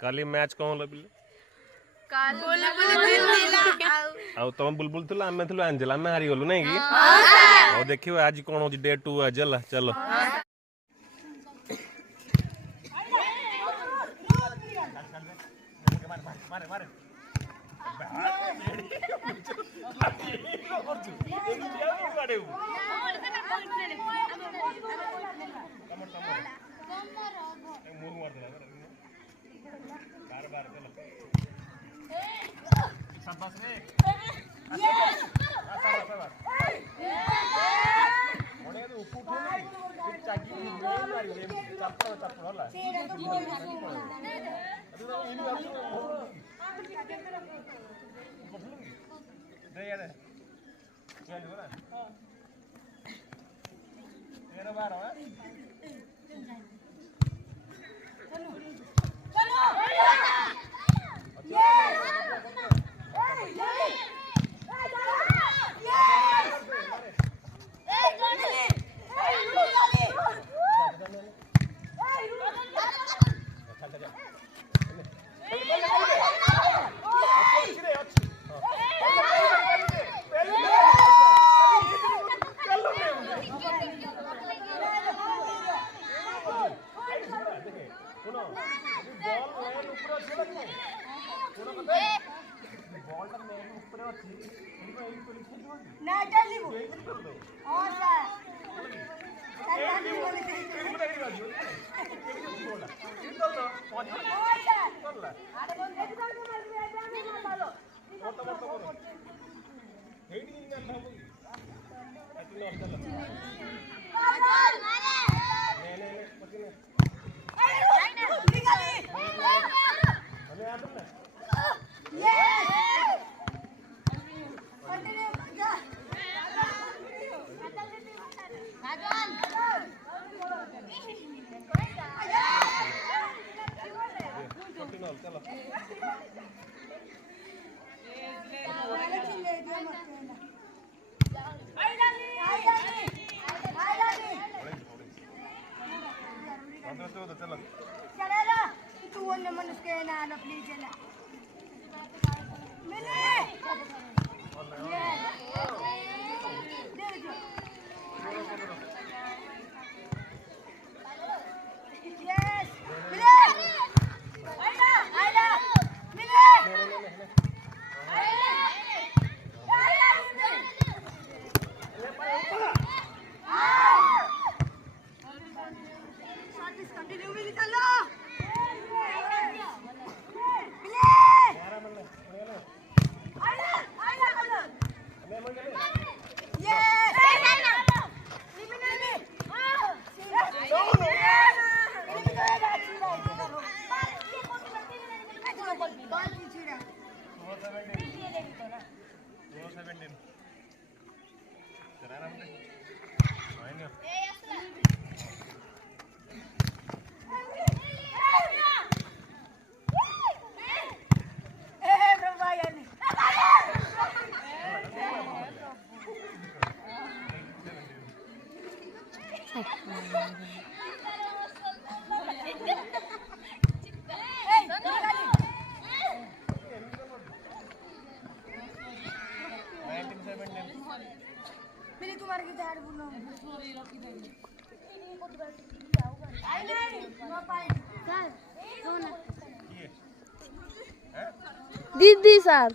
काली मैच कौन बिले आउ तुम बुलबुल थुला आमे थुला एंजेल आमे हारी गलु नहीं कि हां देखियो आज कोन हो डे 2 आज चल चलो मारे मारे बार चलो शाबाश रे मोने तो ऊपर उठे चाकी मारी चप्पल चप्पल होला दे यार चल बोला तेरा बार है दीदी sir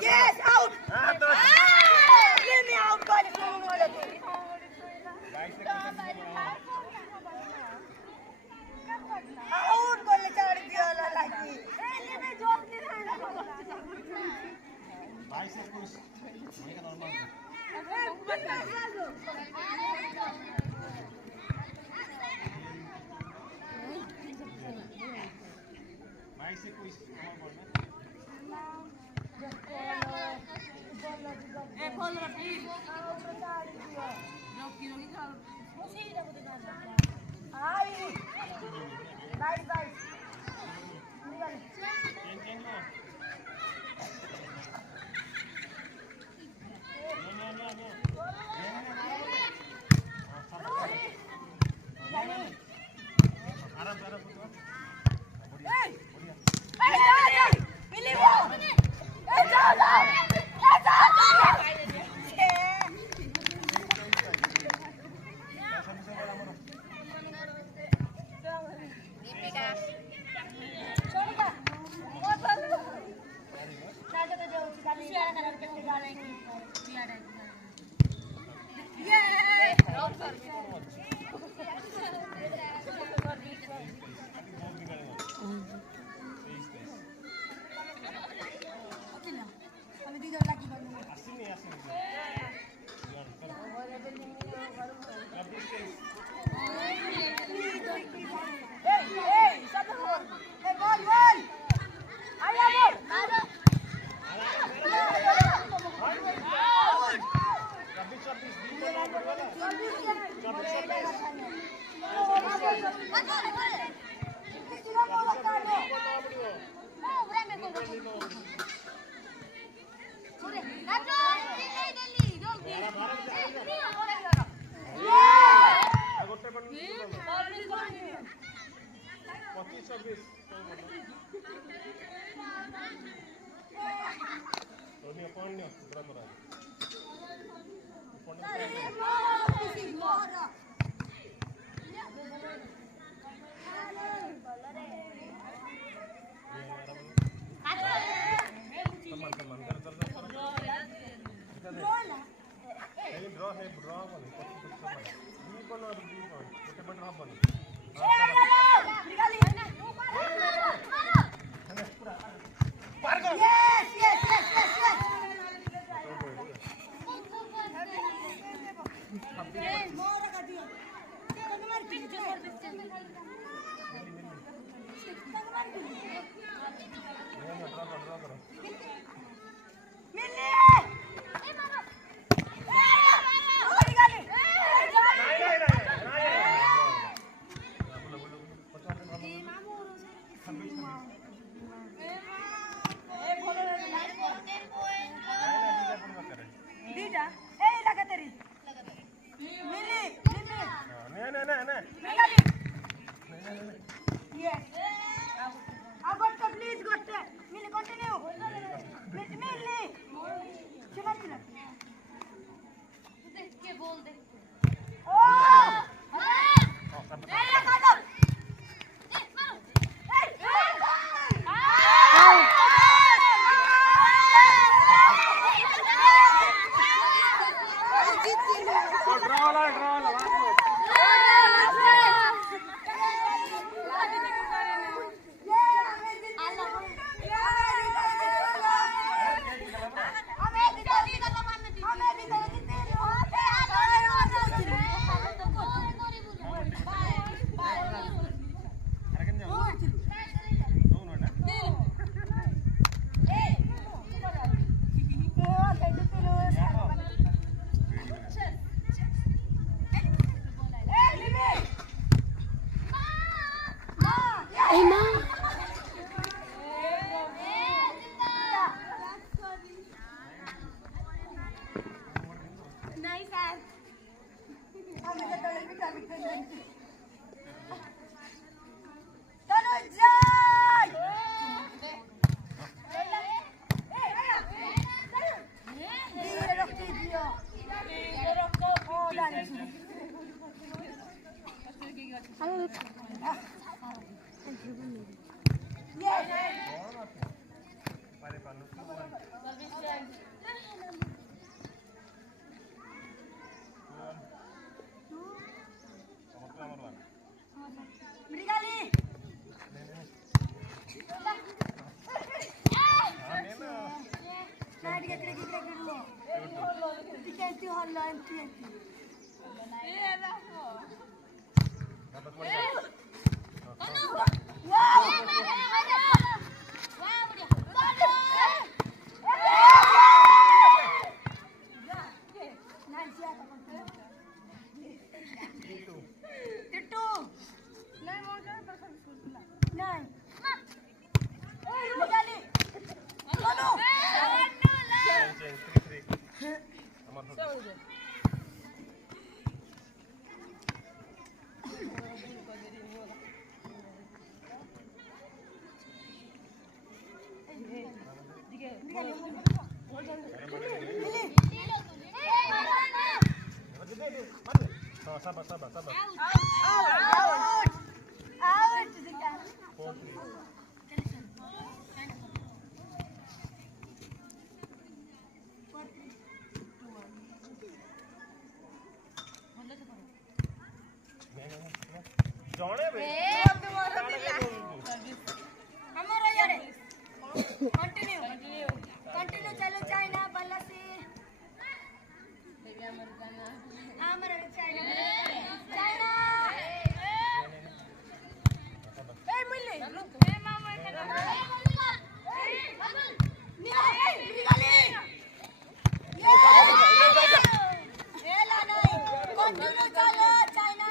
Yes, out! Give me out, God, if you don't know that. Out, बोलने चाड़ दिया लालाजी. ये मैं जोक नहीं रहा. 22 से कुछ वही का नॉर्मल से कुछ बोलना प्लीज बाय बाय चलो जाय धीरे रखी दियो धीरे रखो हो जानी मृगाली नाइट के क्रैक लो टिकट हॉल एंट्री ये देखो sabar. जौने बे हमारा यार कंटिन्यू चलो चाइना बल्ला से हमारा चाइना ए मिले ए मामा ये ला नहीं कंटिन्यू चलो चाइना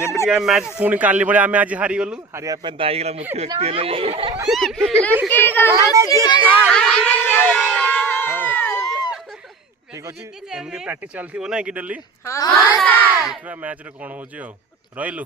जेमिति मैच पुणी काली बड़े आम आज हारी गलु हारिया दायी गला मुख्य व्यक्ति ठीक अच्छे एमती प्रैक्टिस चलती ना कि डेली देखा मैच रे कौन हो रही।